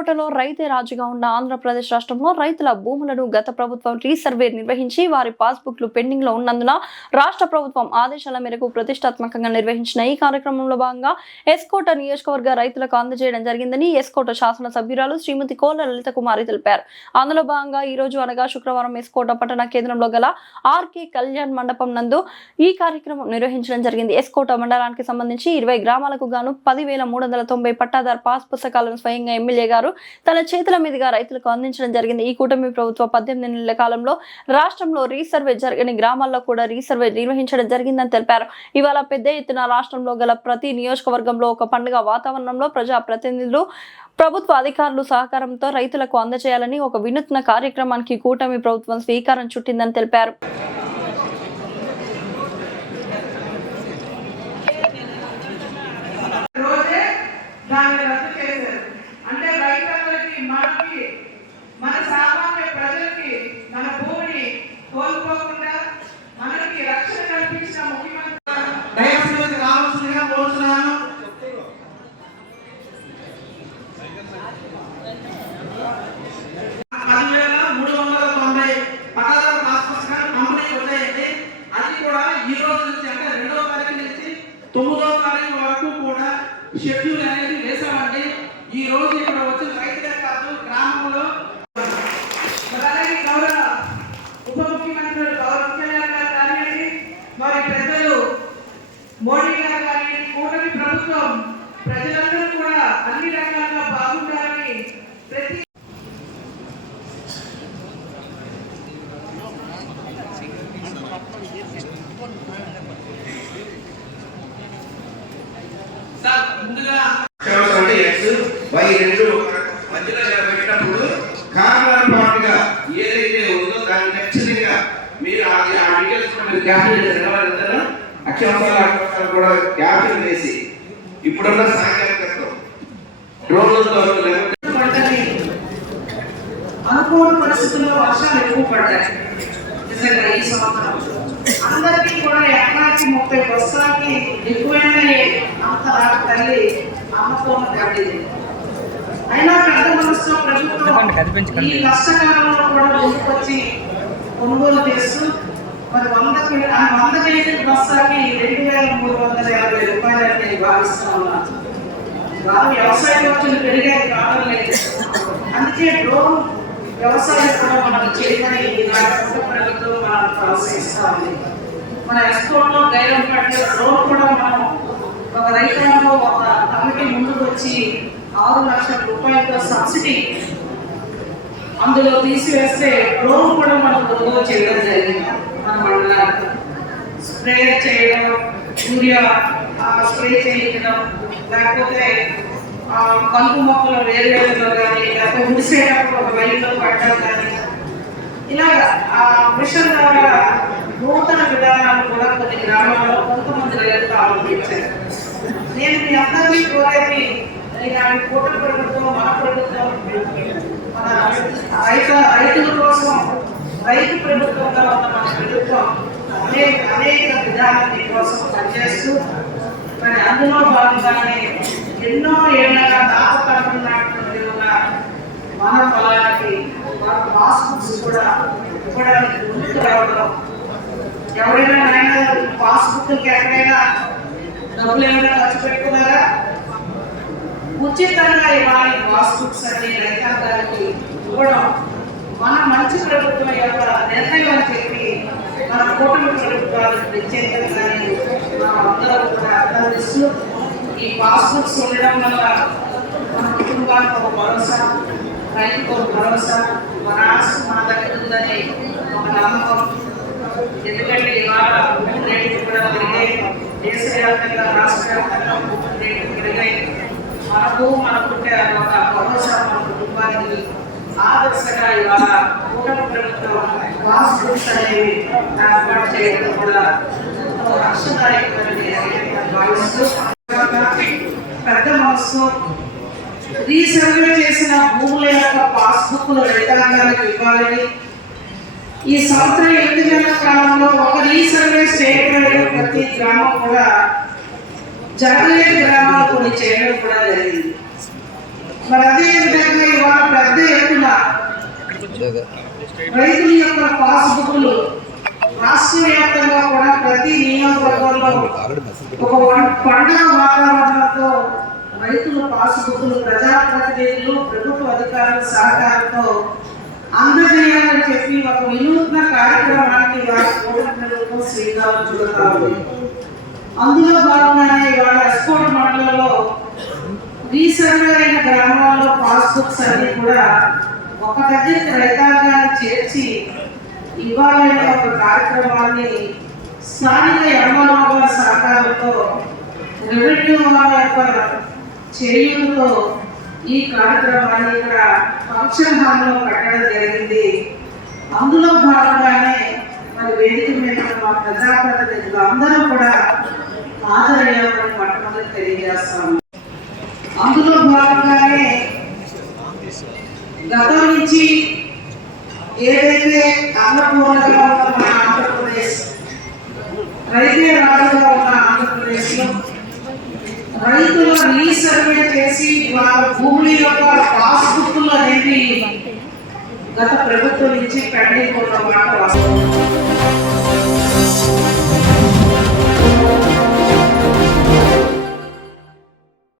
కోటలో రైతే రాజుగా ఉన్న ఆంధ్రప్రదేశ్ రాష్ట్రంలో రైతుల భూములను గత ప్రభుత్వం రీసర్వే నిర్వహించి వారి పాస్బుక్లు పెండింగ్లో ఉన్నందున రాష్ట్ర ప్రభుత్వం ఆదేశాల మేరకు ప్రతిష్టాత్మకంగా నిర్వహించిన ఈ కార్యక్రమంలో భాగంగా ఎస్కోట నియోజకవర్గ రైతులకు అందజేయడం జరిగిందని ఎస్కోట శాసన సభ్యురాలు శ్రీమతి కోల లలిత కుమారి తెలిపారు. అందులో భాగంగా ఈ రోజు అనగా శుక్రవారం ఎస్కోట పట్టణ కేంద్రంలో గల ఆర్కే కళ్యాణ్ మండపం నందు ఈ కార్యక్రమం నిర్వహించడం జరిగింది. ఎస్కోట మండలానికి సంబంధించి ఇరవై గ్రామాలకు గాను పదివేల మూడు వందల తొంభై పట్టాదారు పాస్ పుస్తకాలను స్వయంగా ఎమ్మెల్యే గారు తన చేతుల మీదుగా రైతులకు అందించడం జరిగింది. ఈ కూటమి ప్రభుత్వ పద్దెనిమిది నెలల కాలంలో రాష్ట్రంలో రీసర్వే జరిగిన గ్రామాల్లో కూడా రీసర్వే నిర్వహించడం జరిగిందని తెలిపారు. ఇవాళ పెద్ద ఎత్తున రాష్ట్రంలో గల ప్రతి నియోజకవర్గంలో ఒక పండుగ వాతావరణంలో ప్రజా ప్రతినిధులు ప్రభుత్వ అధికారులు సహకారంతో రైతులకు అందజేయాలని ఒక వినూత్న కార్యక్రమానికి కూటమి ప్రభుత్వం శ్రీకారం చుట్టిందని తెలిపారు. तुमोदर नारायण को कोणा शेड्यूल है। ముందుగా అక్షరాలు అంటే ఎక్స్ వై రెండు మధ్యలో నిలబెట్టినప్పుడు ఏదైతే ఉందో దాన్ని ఖచ్చితంగా మీరు ఆ డీటెయిల్స్ కూడా మీరు క్యాప్చర్ చేసిన వాళ్ళందరూ అక్షరాలు అక్షరాలు కూడా క్యాప్చర్ చేసి ఇప్పుడున్న సాంకేతికత్వం. డ్రోన్లతో అనుకోని పరిస్థితుల్లో వర్షాలు ఎక్కువ పడ్డాయి నిజంగా ఈ సంవత్సరం. అందరికీ కూడా ముప్పై ఎక్కువైనా తల్లి అమ్మకోన కట్టింది అయినా పెద్ద మనసులో ప్రభుత్వం ఈ కష్టకాలంలో కూడా ముందుకొచ్చి కొనుగోలు చేస్తూ మరి వందకి వంద కేజీ బస్తాకి రెండు వేల మూడు వందల యాభై రూపాయలని నేను భావిస్తూ ఉన్నాను బాగా వ్యవసాయ ఖర్చులు పెరిగాయి కావడం లేదు. అందుకే డ్రోన్ వ్యవసాయం కూడా మనం చేయమని ప్రభుత్వం మనం ప్రోత్సహిస్తా ఉంది మన ఎక్స్పోర్ట్లో గైరం పట్టిన డ్రోన్ కూడా మనం ఒక రైతాంగం ఒక కమిటీ ముందుకు వచ్చి ఆరు లక్షల రూపాయలతో సబ్సిడీ అందులో తీసివేస్తే డ్రోన్ కూడా మనం కొనుగోలు చేయడం జరిగింది మన మండలానికి. స్ప్రే చేయడం యూరియా స్ప్రే చేయించడం లేకపోతే ఆ, కలుపు మొక్కలు వేరే కానీ లేకపోతే ఉడిసేటప్పుడు ఒక వైపులో పట్టడం కానీ. ఇలాగ ఆ మిషన్ ద్వారా నూతన విధానాలు కూడా కొన్ని గ్రామాల్లో కొంతమంది రైతులు ఆలోచించారు నేను మీ అందరినీ కోరేది ఈనాటి కూటమి ప్రభుత్వం మన ప్రభుత్వం మన రైతు రైతుల కోసం రైతు ప్రభుత్వం ఉన్న మన ప్రభుత్వం అనేక అనేక విధాలు కోసం పనిచేస్తూ మరి అందులో భాగంగానే ఎన్నో ఏళ్ళగా దాపకడుతున్నటువంటి ఉన్న మన పొలానికి మన పాస్బుక్స్ కూడా ఇవ్వడానికి ముందుకు రావడం. ఎవరైనా నాయన ఎక్కడైనా డబ్బులు ఏమైనా ఖర్చు పెట్టుకున్నారా? ఉచితంగా ఇవ్వాలి పాస్బుక్స్ అని రైతాంగానికి ఇవ్వడం మన మంచి ప్రభుత్వం యొక్క నిర్ణయం అని చెప్పి మన కూటమి ప్రభుత్వాలు ప్రత్యేకంగా అందరూ కూడా అభినందిస్తూ ఈ పాస్బుక్స్ ఉండడం వల్ల మన కుటుంబానికి ఒక భరోసా రైతుకు ఒక భరోసా మన ఆస్తి మన దగ్గర ఉందని ఒక నమ్మకం. ఎందుకంటే ఇవాళ భూమి రేట్లు కూడా పెరిగాయి వ్యాప్తంగా రాష్ట్ర వ్యాప్తంగా భూమి రేట్లు పెరిగాయి మనకు మనకుంటే ఒక భరోసా మన కుటుంబానికి ఆదర్శంగా ఇవాళ కూటమి ప్రభుత్వం పాస్బుక్స్ అనేవి ఏర్పాటు చేయడం కూడా ఎంతో హర్షదాయకమైన భావిస్తూ పెద్ద మనసు రీసర్వే చేసిన భూముల యొక్క పాస్బుక్లు రైతాంగాలకు ఇవ్వాలని ఈ సంవత్సరం ఎనిమిది నెలల కాలంలో ఒక రీసర్వే స్టేట్ ప్రతి గ్రామం కూడా జగలేని గ్రామాలు కొన్ని చేయడం కూడా జరిగింది. మరి అదే విధంగా ఇవాళ పెద్ద ఎత్తున రైతుల యొక్క పాస్బుక్లు రాష్ట్ర వ్యాప్తంగా కూడా ప్రతి నియోజకవర్గంలో ఒక వన్- పండుగ వాతావరణంతో రైతుల పాస్బుక్లు ప్రజాప్రతినిధులు ప్రభుత్వ అధికారుల సహకారంతో అందజేయాలని చెప్పి ఒక వినూత్న కార్యక్రమానికి వారి కోరికలతో శ్రీకారం చుడతా అందులో భాగంగానే ఇవాళ ఎస్కోట్ మండలంలో రీసర్వే అయిన గ్రామాల్లో పాస్బుక్స్ అన్ని కూడా ఒక దగ్గర రైతాంగాన్ని చేర్చి ఇవ్వాలనే ఒక కార్యక్రమాన్ని స్థానిక ఎంఆర్ఓ గారి సహకారంతో రెవెన్యూ వాళ్ళ యొక్క చేయులతో ఈ కార్యక్రమాన్ని ఇక్కడ ఫంక్షన్ హాల్లో పెట్టడం జరిగింది. అందులో భాగంగానే మరి వేదిక మీద ఉన్న మా ప్రజాప్రతినిధులు అందరూ కూడా హాజరయ్యామని మొట్టమొదటి తెలియజేస్తాము అందులో భాగంగానే గతం నుంచి ఏదైతే అన్నపూర్ణగా ఉన్న మన ఆంధ్రప్రదేశ్ రైతే రాజుగా ఉన్న ఆంధ్రప్రదేశ్లో రైతుల రీసర్వే చేసి వాళ్ళ భూమి యొక్క పాస్బుక్లు అనేది గత ప్రభుత్వం నుంచి పెండింగ్ ఉన్న మాట